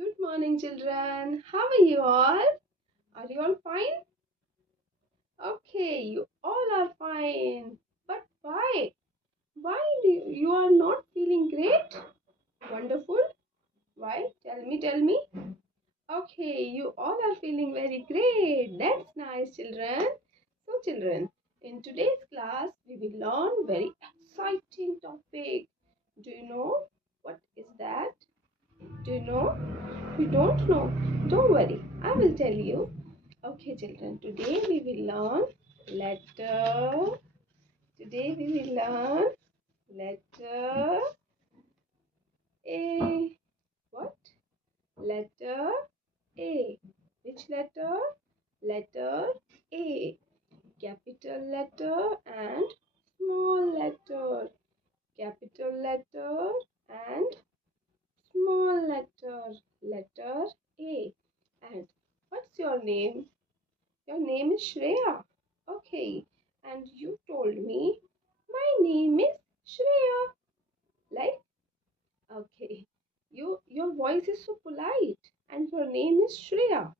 Good morning, children. How are you all? Are you all fine? Okay, you all are fine. But why? Why you are not feeling great? Wonderful. Why? Tell me. Okay, you all are feeling very great. That's nice, children. So, children, in today's class, we will learn very exciting topic. Do you know what is that? Do you know? You don't know? Don't worry. I will tell you. Okay, children, today we will learn letter. Today we will learn letter A. What? Letter A. Which letter? Letter A. Capital letter and small letter. Capital letter and small letter. Letter A. And what's your name? Your name is Shreya. Okay. And you told me my name is Shreya. Like, okay. Your voice is so polite and your name is Shreya.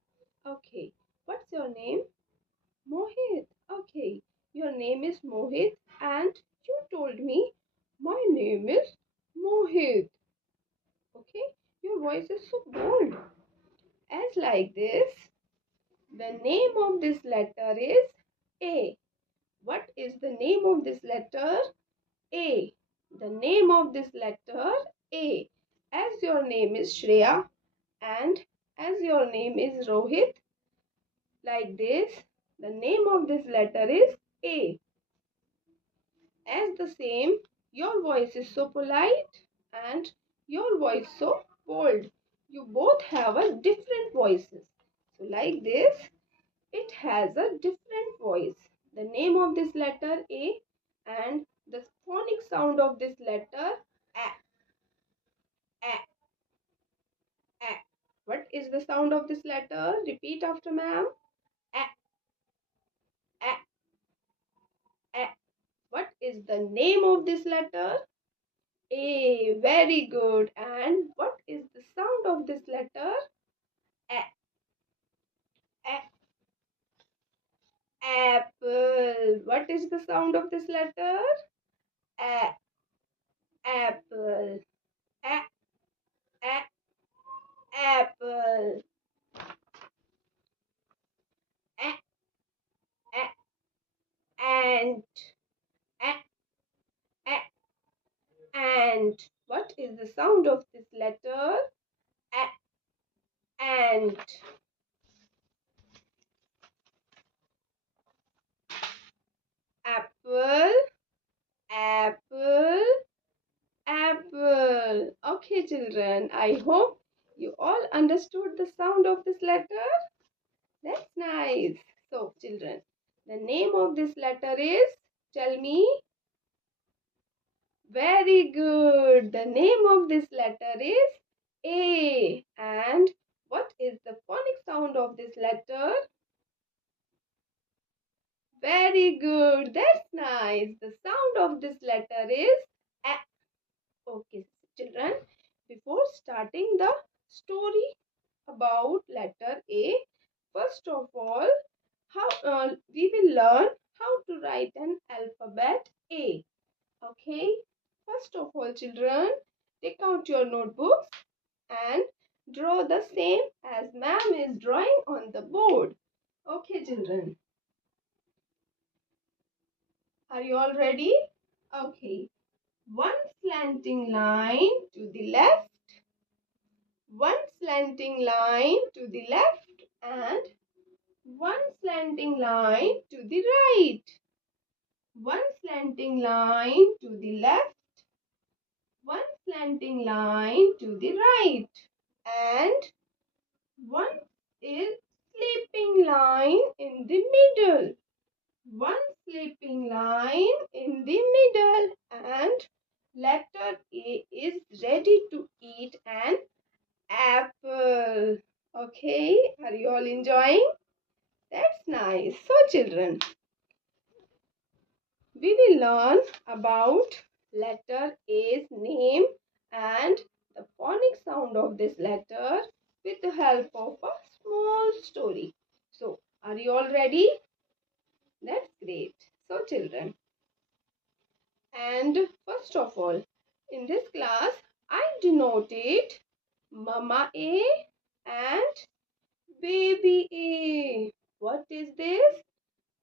Okay. What's your name? Mohit. Okay. Your name is Mohit and you told me my name is Mohit. Okay. Your voice is so bold. As like this, the name of this letter is A. What is the name of this letter? A. The name of this letter A. As your name is Shreya and as your name is Rohit, like this, the name of this letter is A. As the same, your voice is so polite and your voice so bold. You both have a different voices. So like this, it has a different voice. The name of this letter A and the phonic sound of this letter A. A. A. What is the sound of this letter? Repeat after ma'am. A. A. A. What is the name of this letter? A. Very good. And what is the sound of this letter? A. A. Apple. What is the sound of this letter? A. Apple. A. A. Apple. A. A. Ant. A. A. Ant. What is the sound of this letter? A. Ant. Apple. Apple. Apple. Okay, children. I hope you all understood the sound of this letter. That's nice. So, children, the name of this letter is, tell me. Very good. The name of this letter is A. And what is the phonic sound of this letter? Very good. That's nice. The sound of this letter is A. Okay, children. Before starting the story about letter A, first of all, we will learn how to write an alphabet A. Okay. First of all, children, take out your notebooks and draw the same as ma'am is drawing on the board. Okay, children. Are you all ready? Okay. One slanting line to the left, one slanting line to the left, and one slanting line to the right. One slanting line to the left, one slanting line to the right, and one is sleeping line in the middle. One sleeping line in the middle, and letter A is ready to eat an apple. Okay, are you all enjoying? That's nice. So, children, we will learn about letter A's name and the phonic sound of this letter. with the help of a small story. So, are you all ready? That's great. So, children, and first of all, in this class, I denoted Mama A and Baby A. What is this?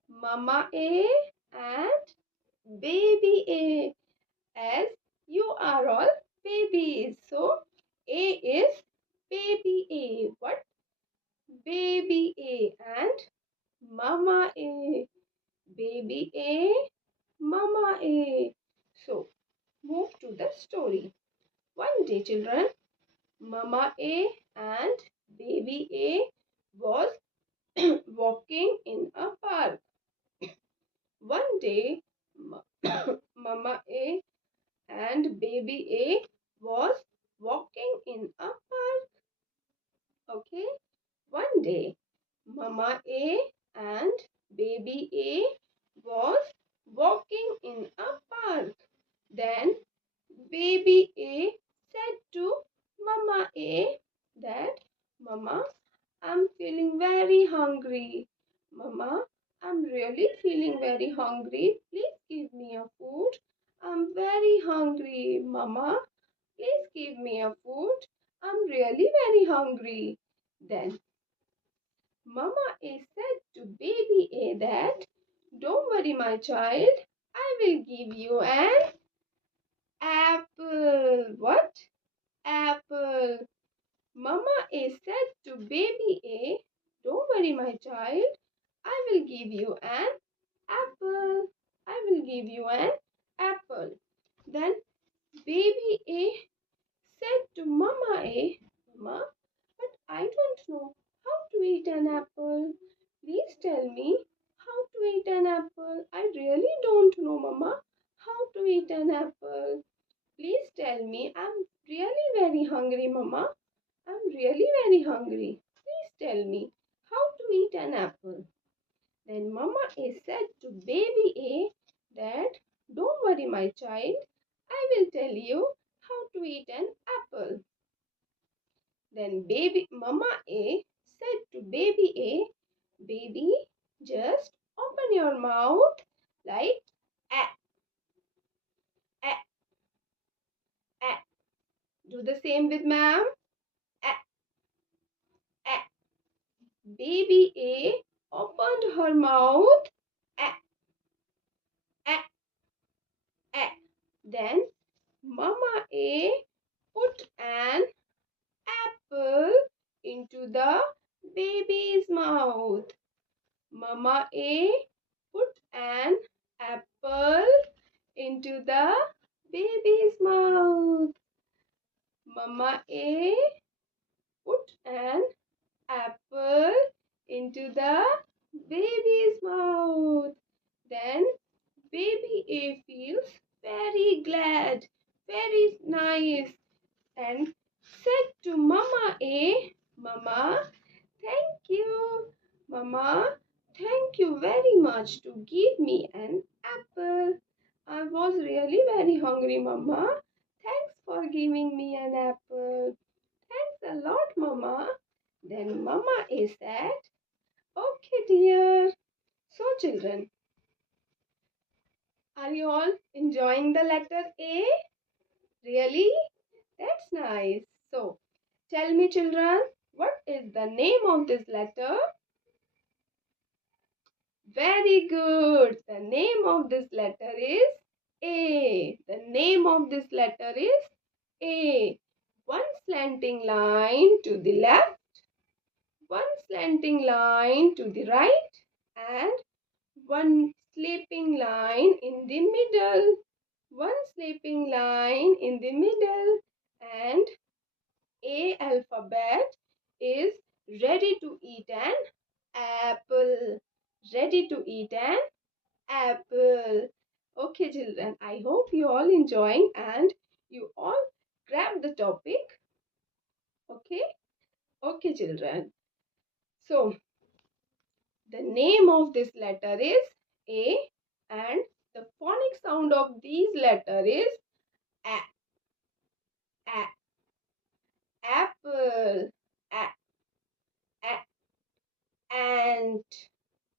Mama A and Baby A. As you are all babies. So, A is Baby A. What? Baby A and Mama A. Baby A, Mama A. So, move to the story. One day, children, Mama A and Baby A was walking in a park. One day, Mama A and Baby A was walking in a park. Okay. One day, Mama A and Baby A was walking in a park. Then Baby A said to Mama A that, Mama, I'm feeling very hungry. Mama, I'm really feeling very hungry. Please give me a food. I'm very hungry. Mama, please give me a food. I'm really very hungry. Then Mama A said to Baby A that, don't worry, my child. I will give you an apple. What? Apple. Mama A said to Baby A, don't worry, my child. I will give you an apple. I will give you an apple. Then Baby A said to Mama A, Mama, but I don't know how to eat an apple. Please tell me how to eat an apple. I really don't know, Mama, how to eat an apple. Please tell me. I'm really very hungry, Mama. I'm really very hungry. Please tell me how to eat an apple. Then Mama A said to Baby A that, don't worry, my child. I will tell you how to eat an apple. Then baby Mama A said to Baby A, baby, just open your mouth like ah, ah, ah. Do the same with ma'am. Ah, ah. Baby A opened her mouth. Ah, ah, ah. Then Mama A put an apple into the baby's mouth. Mama A put an apple into the baby's mouth. Mama A put an apple into the baby's mouth. Then Baby A feels very glad, very nice, and said to Mama A, Mama, thank you. Mama, thank you very much to give me an apple. I was really very hungry, Mama. Thanks for giving me an apple. Thanks a lot, Mama. Then Mama A said, okay, dear. So, children, are you all enjoying the letter A? Really? That's nice. So, tell me, children, what is the name of this letter? Very good. The name of this letter is A. The name of this letter is A. One slanting line to the left, one slanting line to the right, and one sloping line in the middle. One sloping line in the middle, and A alphabet is ready to eat an apple. Ready to eat an apple. Okay, children, I hope you all enjoying and you all grab the topic. Okay, okay, children. So, the name of this letter is A, and the phonic sound of these letter is A, A, apple, A. ant,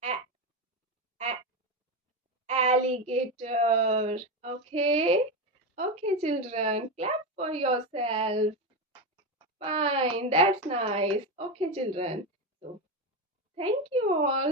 a- a- alligator. Okay, okay, children, clap for yourself. Fine, that's nice. Okay, children. So, thank you all.